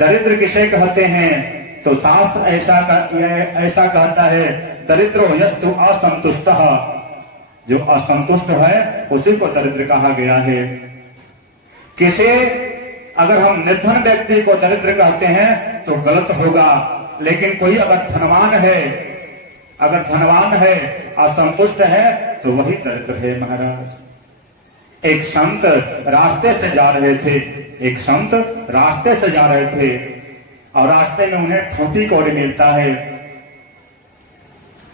दरिद्र किसे कहते हैं? तो शास्त्र ऐसा कहता है, दरिद्रो यस्तु असंतुष्ट, जो असंतुष्ट है उसी को दरिद्र कहा गया है। किसे अगर हम निर्धन व्यक्ति को दरिद्र कहते हैं तो गलत होगा, लेकिन कोई अगर धनवान है, असंतुष्ट है, तो वही दरिद्र है महाराज। एक संत रास्ते से जा रहे थे और रास्ते में उन्हें फूटी कौड़ी मिलता है।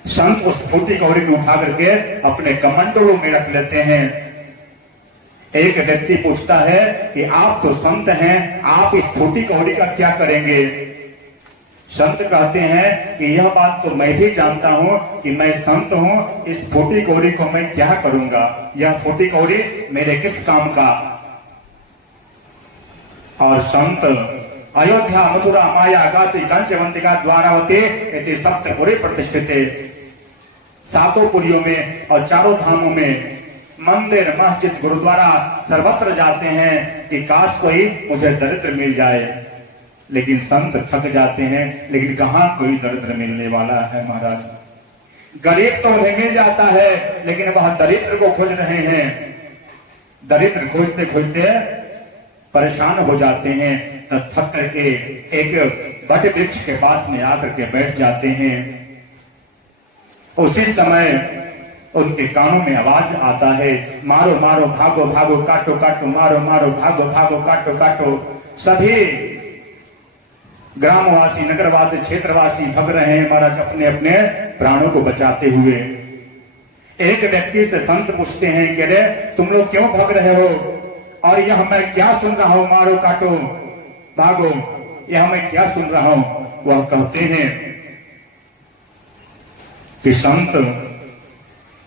संत उस फूटी कौड़ी को उठा करके अपने कमंडलों में रख लेते हैं। एक व्यक्ति पूछता है कि आप तो संत हैं, आप इस फूटी कौड़ी का क्या करेंगे? संत कहते हैं कि यह बात तो मैं भी जानता हूं कि मैं संत हूं, इस फूटी कौड़ी को मैं क्या करूंगा? यह फूटी कौड़ी मेरे किस काम का? और संत अयोध्या मथुरा माया काशी कंचवंतिका द्वारावती इति सप्तपुरी प्रतिष्ठिते, सातों पुरियों में और चारों धामों में मंदिर मस्जिद गुरुद्वारा सर्वत्र जाते हैं कि काश कोई मुझे दरिद्र मिल जाए, लेकिन संत थक जाते हैं। लेकिन कहां कोई दरिद्र मिलने वाला है महाराज। गरीब तो उन्हें मिल जाता है, लेकिन वह दरिद्र को खोज रहे हैं। दरिद्र खोजते खोजते परेशान हो जाते हैं, तब थक करके एक बट वृक्ष के पास में आकर के बैठ जाते हैं। उसी समय उनके कानों में आवाज आता है, मारो मारो भागो भागो काटो काटो, मारो मारो भागो भागो काटो काटो। सभी ग्रामवासी, नगरवासी, क्षेत्रवासी भग रहे हैं महाराज अपने अपने प्राणों को बचाते हुए। एक व्यक्ति से संत पूछते हैं कि अरे तुम लोग क्यों भग रहे हो? और यह मैं क्या सुन रहा हूं, मारो काटो भागो, यह मैं क्या सुन रहा हूं? वह कहते हैं कि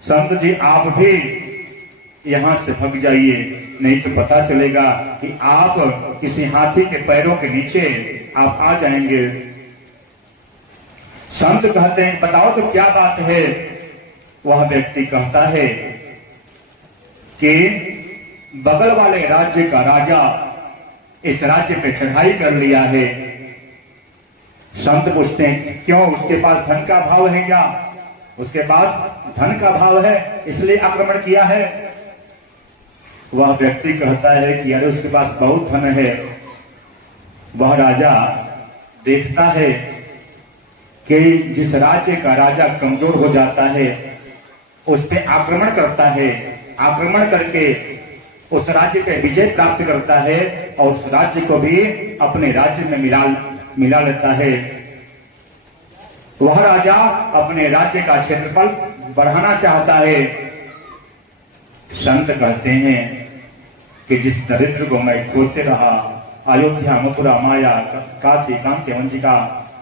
संत जी आप भी यहां से भग जाइए, नहीं तो पता चलेगा कि आप किसी हाथी के पैरों के नीचे आप आ जाएंगे। संत कहते हैं बताओ तो क्या बात है? वह व्यक्ति कहता है कि बगल वाले राज्य का राजा इस राज्य पे चढ़ाई कर लिया है। संत पूछते हैं क्यों, उसके पास धन का भाव है क्या? उसके पास धन का भाव है इसलिए आक्रमण किया है। वह व्यक्ति कहता है कि अरे उसके पास बहुत धन है। वह राजा देखता है कि जिस राज्य का राजा कमजोर हो जाता है उस पे आक्रमण करता है, आक्रमण करके उस राज्य पे विजय प्राप्त करता है और उस राज्य को भी अपने राज्य में मिला लेता है। वह राजा अपने राज्य का क्षेत्रफल बढ़ाना चाहता है। संत कहते हैं कि जिस दरिद्र को मैं खोजते रहा, अयोध्या मथुरा माया काशी कांचवंतिका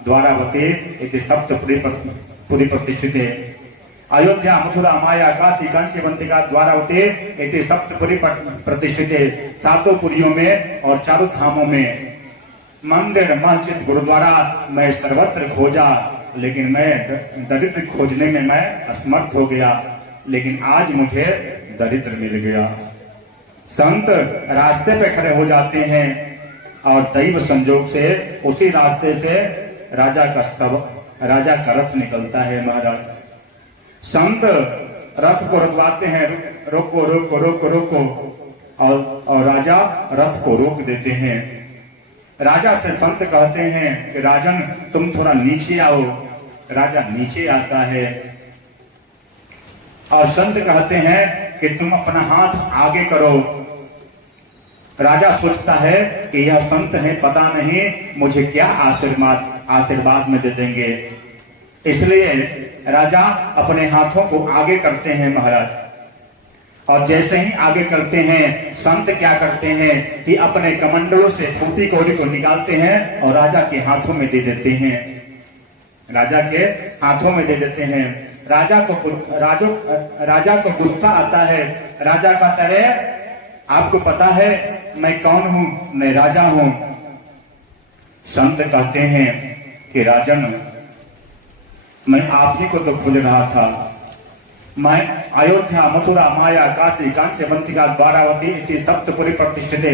द्वारावती इति सप्तपुरी प्रतिष्ठिते, अयोध्या मथुरा माया काशी कांचवंतिका द्वारावती इति सप्तपुरी प्रतिष्ठिते, सातों पुरियों में और चारों धामों में मंदिर मस्जिद गुरुद्वारा मैं सर्वत्र खोजा, लेकिन मैं दरिद्र खोजने में मैं असमर्थ हो गया, लेकिन आज मुझे दरिद्र मिल गया। संत रास्ते पे खड़े हो जाते हैं और दैव संजोग से उसी रास्ते से राजा का रथ निकलता है महाराज। संत रथ को रुकवाते हैं, रोको रोको रोको रोको, और राजा रथ को रोक देते हैं। राजा से संत कहते हैं कि राजन तुम थोड़ा नीचे आओ। राजा नीचे आता है और संत कहते हैं कि तुम अपना हाथ आगे करो। राजा सोचता है कि यह संत है, पता नहीं मुझे क्या आशीर्वाद में दे देंगे, इसलिए राजा अपने हाथों को आगे करते हैं महाराज। और जैसे ही आगे करते हैं संत क्या करते हैं कि अपने कमंडलों से फूटी कौड़ी को निकालते हैं और राजा के हाथों में दे देते हैं, राजा के हाथों में दे देते हैं। राजा को गुस्सा आता है। राजा कहता है आपको पता है मैं कौन हूं? मैं राजा हूं। संत कहते हैं कि राजन मैं आप ही को तो खोज रहा था। मैं अयोध्या मथुरा माया काशी कांचवंतिका द्वारावती इति सप्तपुरी प्रतिष्ठिते,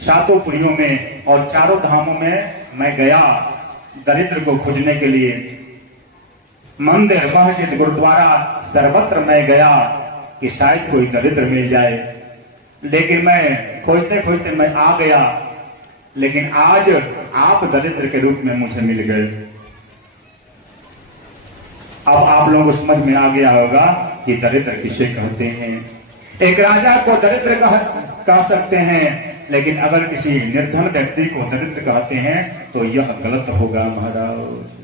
सातों पुरियों में और चारों धामों में मैं गया दरिद्र को खोजने के लिए। मंदिर, मस्जिद, गुरुद्वारा सर्वत्र मैं गया कि शायद कोई दरिद्र मिल जाए, लेकिन मैं खोजते खोजते मैं आ गया। लेकिन आज आप दरिद्र के रूप में मुझे मिल गए। अब आप लोगों को समझ में आ गया होगा कि दरिद्र किसे कहते हैं। एक राजा को दरिद्र कह सकते हैं, लेकिन अगर किसी निर्धन व्यक्ति को दरिद्र कहते हैं तो यह गलत होगा महाराज।